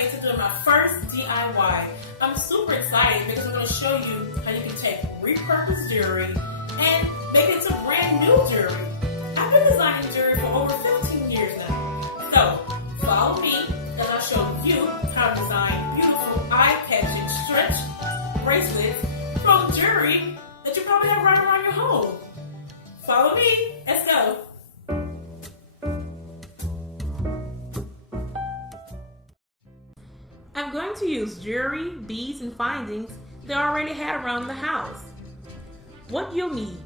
way to doing my first DIY. I'm super excited because I'm going to show you how you can take repurposed jewelry and make it into brand new jewelry. I've been designing jewelry for over 15 years now. So follow me and I'll show you how to design beautiful eye-catching stretch bracelets from jewelry that you probably have right around your home. Follow me. Let's go. I'm going to use jewelry, beads, and findings that I already had around the house. What you'll need.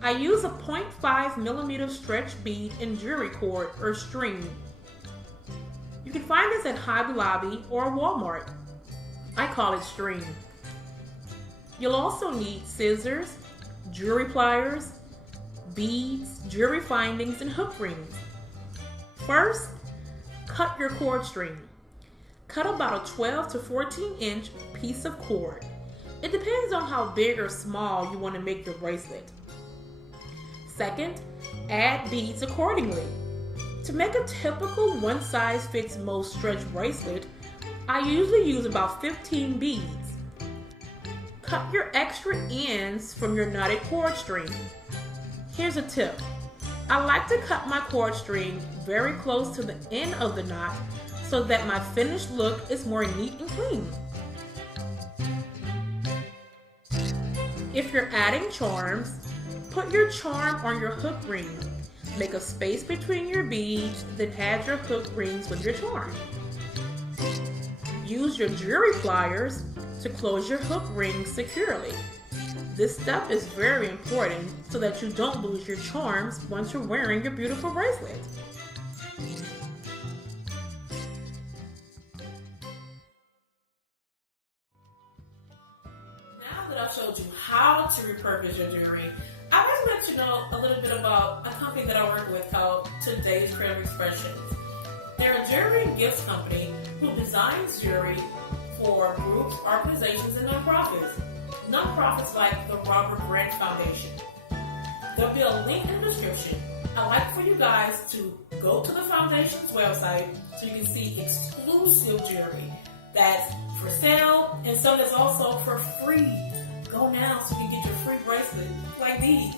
I use a 0.5 millimeter stretch bead and jewelry cord or string. You can find this at Hobby Lobby or Walmart. I call it string. You'll also need scissors, jewelry pliers, beads, jewelry findings, and hook rings. First, cut your cord string. Cut about a 12 to 14 inch piece of cord. It depends on how big or small you want to make your bracelet. Second, add beads accordingly. To make a typical one-size-fits-most stretch bracelet, I usually use about 15 beads. Cut your extra ends from your knotted cord string. Here's a tip. I like to cut my cord string very close to the end of the knot so that my finished look is more neat and clean. If you're adding charms, put your charm on your hook ring. Make a space between your beads, then add your hook rings with your charm. Use your jewelry pliers to close your hook rings securely. This step is very important so that you don't lose your charms once you're wearing your beautiful bracelet. Now that I've showed you how to repurpose your jewelry, I'd like to let you know a little bit about a company that I work with called Today's Creative Expressions. They're a jewelry and gifts company who designs jewelry for groups, organizations, and nonprofits. Nonprofits like the Robert Grant Foundation. There'll be a link in the description. I'd like for you guys to go to the foundation's website so you can see exclusive jewelry that's for sale and some that's also for free. Go now so you can get your free bracelet like these.